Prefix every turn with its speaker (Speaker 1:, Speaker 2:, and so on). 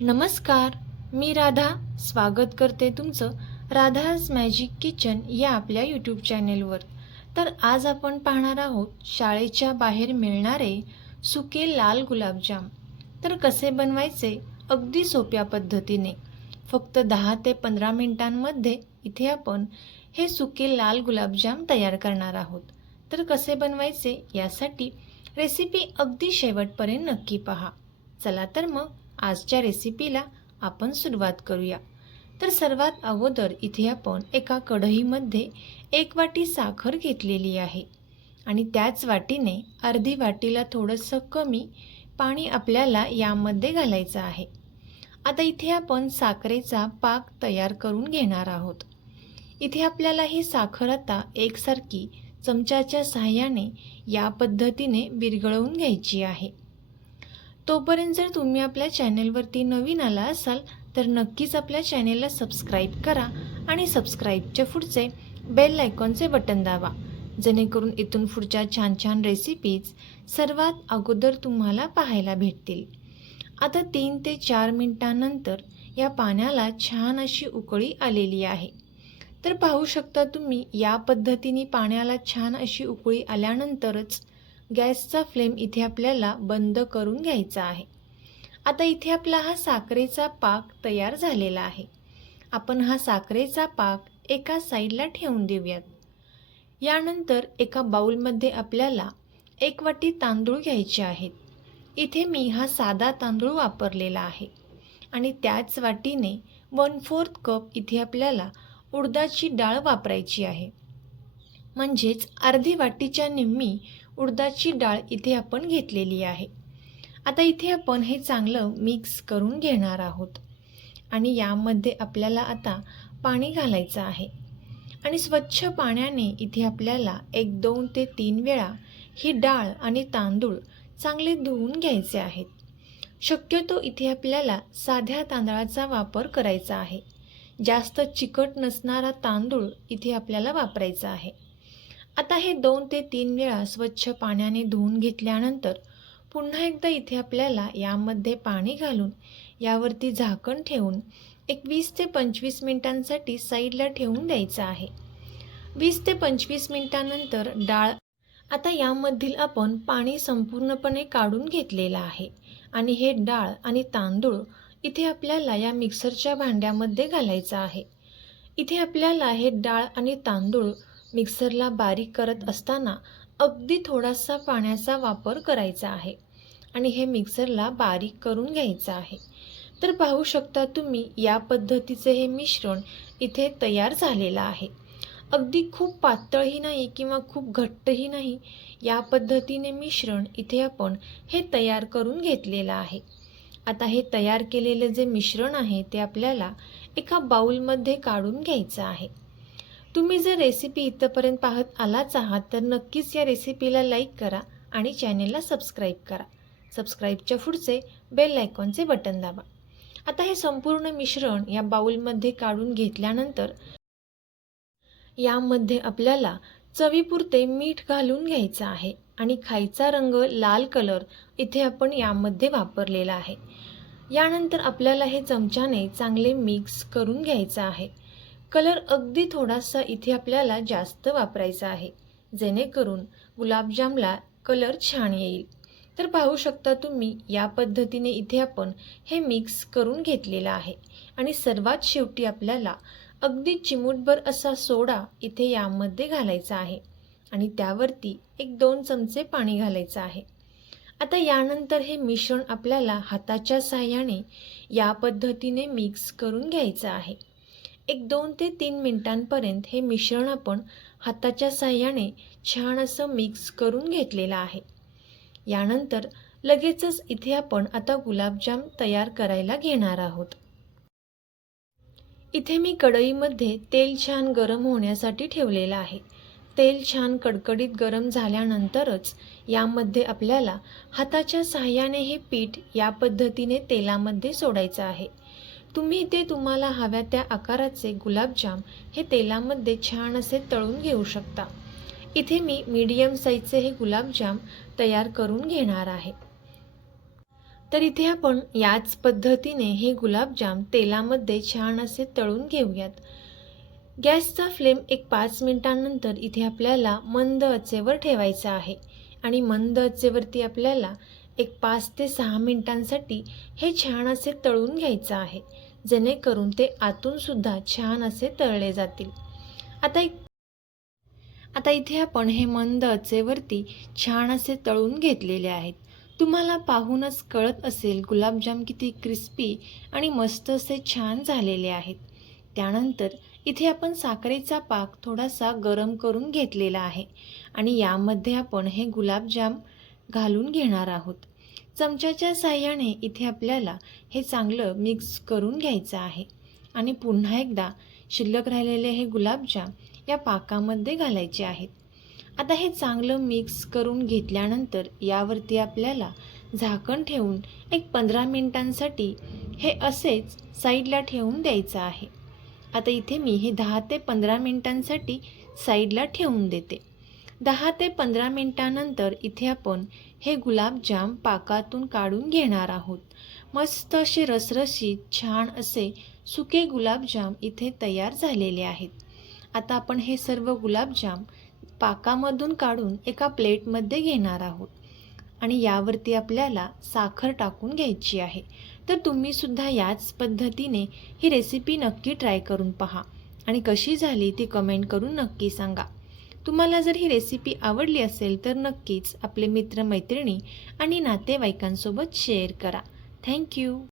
Speaker 1: नमस्कार मी राधा. स्वागत करते तुमचं राधाज मॅजिक किचन या आपल्या यूट्यूब चॅनेलवर. तर आज आपण पाहणार आहोत शाळेच्या बाहेर मिळणारे सुके लाल गुलाबजाम. तर कसे बनवायचे? अगदी सोप्या पद्धतीने. फक्त दहा ते पंधरा मिनिटांमध्ये इथे आपण हे सुके लाल गुलाबजाम तयार करणार आहोत. तर कसे बनवायचे यासाठी रेसिपी अगदी शेवटपर्यंत नक्की पहा. चला तर मग आजच्या रेसिपीला आपण सुरुवात करूया. तर सर्वात अगोदर इथे आपण एका कढईमध्ये एक वाटी साखर घेतलेली आहे आणि त्याच वाटीने अर्धी वाटीला थोडंसं कमी पाणी आपल्याला यामध्ये घालायचं आहे. आता इथे आपण साखरेचा पाक तयार करून घेणार आहोत. इथे आपल्याला ही साखर आता एकसारखी चमच्याच्या सहाय्याने या पद्धतीने विरघळवून घ्यायची आहे. तोपर्यंत जर तुम्ही आपल्या चॅनेलवरती नवीन आला असाल तर नक्कीच आपल्या चॅनेलला सबस्क्राईब करा आणि सबस्क्राईबच्या पुढचे बेल आयकॉनचे बटन दाबा. जेणेकरून इथून पुढच्या छान छान रेसिपीज सर्वात अगोदर तुम्हाला पाहायला भेटतील. आता तीन ते चार मिनटानंतर या पाण्याला छान अशी उकळी आलेली आहे. तर पाहू शकता तुम्ही या पद्धतीने पाण्याला छान अशी उकळी आल्यानंतरच गॅसचा फ्लेम इथे आपल्याला बंद करून घ्यायचा आहे. आता इथे आपला हा साखरेचा पाक तयार झालेला आहे. आपण हा साखरेचा पाक एका साईडला ठेवून देऊयात. यानंतर एका बाऊलमध्ये आपल्याला एक वाटी तांदूळ घ्यायचे आहेत. इथे मी हा साधा तांदूळ वापरलेला आहे आणि त्याच वाटीने वन फोर्थ कप इथे आपल्याला उडदाची डाळ वापरायची आहे. म्हणजेच अर्धी वाटीच्या निम्मी उडदाची डाळ इथे आपण घेतलेली आहे. आता इथे आपण हे चांगलं मिक्स करून घेणार आहोत. आणि यामध्ये आपल्याला आता पाणी घालायचं आहे. आणि स्वच्छ पाण्याने इथे आपल्याला एक दोन ते तीन वेळा ही डाळ आणि तांदूळ चांगले धुवून घ्यायचे आहेत. शक्यतो इथे आपल्याला साध्या तांदळाचा वापर करायचा आहे. जास्त चिकट नसणारा तांदूळ इथे आपल्याला वापरायचा आहे. आता हे दोन ते तीन वेळा स्वच्छ पाण्याने धुवून घेतल्यानंतर पुन्हा एकदा इथे आपल्याला यामध्ये पाणी घालून यावरती झाकण ठेवून एक वीस ते पंचवीस मिनिटांसाठी साईडला ठेवून द्यायचं आहे. वीस ते पंचवीस मिनिटांनंतर डाळ आता यामधील आपण पाणी संपूर्णपणे काढून घेतलेलं आहे आणि हे डाळ आणि तांदूळ इथे आपल्याला या मिक्सरच्या भांड्यामध्ये घालायचं आहे. इथे आपल्याला हे डाळ आणि तांदूळ मिक्सरला बारीक करत असताना अगदी थोडासा पाण्याचा वापर करायचा आहे आणि हे मिक्सरला बारीक करून घ्यायचं आहे. तर पाहू शकता तुम्ही या पद्धतीचे हे मिश्रण इथे तयार झालेलं आहे. अगदी खूप पातळही नाही किंवा खूप घट्टही नाही या पद्धतीने मिश्रण इथे आपण हे तयार करून घेतलेलं आहे. आता हे तयार केलेले जे मिश्रण आहे ते आपल्याला एका बाऊलमध्ये काढून घ्यायचं आहे. तुम्ही जर रेसिपी इथंपर्यंत पाहत आलाच आहात तर नक्कीच या रेसिपीला लाईक करा आणि चॅनेलला सबस्क्राईब करा. सबस्क्राईबच्या पुढचे बेल आयकॉनचे बटन दाबा. आता हे संपूर्ण मिश्रण या बाउलमध्ये काढून घेतल्यानंतर यामध्ये आपल्याला चवीपुरते मीठ घालून घ्यायचं आहे आणि खायचा रंग लाल कलर इथे आपण यामध्ये वापरलेला आहे. यानंतर आपल्याला हे चमच्याने चांगले मिक्स करून घ्यायचं आहे. कलर अगदी थोडासा इथे आपल्याला जास्त वापरायचा आहे. जेणेकरून गुलाबजामला कलर छान येईल. तर पाहू शकता तुम्ही या पद्धतीने इथे आपण हे मिक्स करून घेतलेलं आहे. आणि सर्वात शेवटी आपल्याला अगदी चिमूटभर असा सोडा इथे यामध्ये घालायचा आहे. आणि त्यावरती एक दोन चमचे पाणी घालायचं आहे. आता यानंतर हे मिश्रण आपल्याला हाताच्या साह्याने या पद्धतीने मिक्स करून घ्यायचं आहे. एक दोन ते तीन मिनिटांपर्यंत हे मिश्रण आपण हाताच्या साह्याने छान असं मिक्स करून घेतलेलं आहे. यानंतर लगेचच इथे आपण आता गुलाबजाम तयार करायला घेणार आहोत. इथे मी कढईमध्ये तेल छान गरम होण्यासाठी ठेवलेलं आहे. तेल छान कडकडीत गरम झाल्यानंतरच यामध्ये आपल्याला हाताच्या सहाय्याने हे पीठ या पद्धतीने तेलामध्ये सोडायचं आहे. तुम्ही ते तुम्हाला हव्या त्या आकाराचे गुलाबजाम हे तेलामध्ये छान असे तळून घेऊ शकता. इथे मी मीडियम साईजचे हे गुलाबजाम तयार करून घेणार आहे. तर इथे आपण याच पद्धतीने हे गुलाबजाम तेलामध्ये छान असे तळून घेऊयात. गॅसचा फ्लेम एक पाच मिनिटांनंतर इथे आपल्याला मंद आचेवर ठेवायचा आहे आणि मंद अचेवरती आपल्याला एक पाच ते सहा मिनिटांसाठी हे छान असे तळून घ्यायचं आहे. जेणेकरून ते आतूनसुद्धा छान असे तळले जातील. आता एक आता इथे आपण हे मंद अचेवरती छान असे तळून घेतलेले आहेत. तुम्हाला पाहूनच कळत असेल गुलाबजाम किती क्रिस्पी आणि मस्त असे छान झालेले आहेत. त्यानंतर इथे आपण साखरेचा पाक थोडासा गरम करून घेतलेला आहे. आणि यामध्ये आपण हे गुलाबजाम घालून घेणार आहोत. चमच्याच्या साह्याने इथे आपल्याला हे चांगलं मिक्स करून घ्यायचं आहे. आणि पुन्हा एकदा शिल्लक राहिलेले हे गुलाबजाम या पाकामध्ये घालायचे आहेत. आता हे चांगलं मिक्स करून घेतल्यानंतर यावरती आपल्याला झाकण ठेवून एक पंधरा मिनिटांसाठी हे असेच साईडला ठेवून द्यायचं आहे. आता इथे मी हे दहा ते पंधरा मिनिटांसाठी साईडला ठेवून देते. दहा ते पंधरा मिनटानंतर इथे आपण हे गुलाबजाम पाकातून काढून घेणार आहोत. मस्त असे रसरशीत छान असे सुके गुलाबजाम इथे तयार झालेले आहेत. आता आपण हे सर्व गुलाबजाम पाकामधून काढून एका प्लेटमध्ये घेणार आहोत. आणि यावरती आपल्याला साखर टाकून घ्यायची आहे. तर तुम्हीसुद्धा याच पद्धतीने ही रेसिपी नक्की ट्राय करून पहा. आणि कशी झाली ती कमेंट करून नक्की सांगा. तुम्हाला जर ही रेसिपी आवडली असेल तर नक्कीच आपले मित्रमैत्रिणी आणि नातेवाईकांसोबत शेअर करा. थँक्यू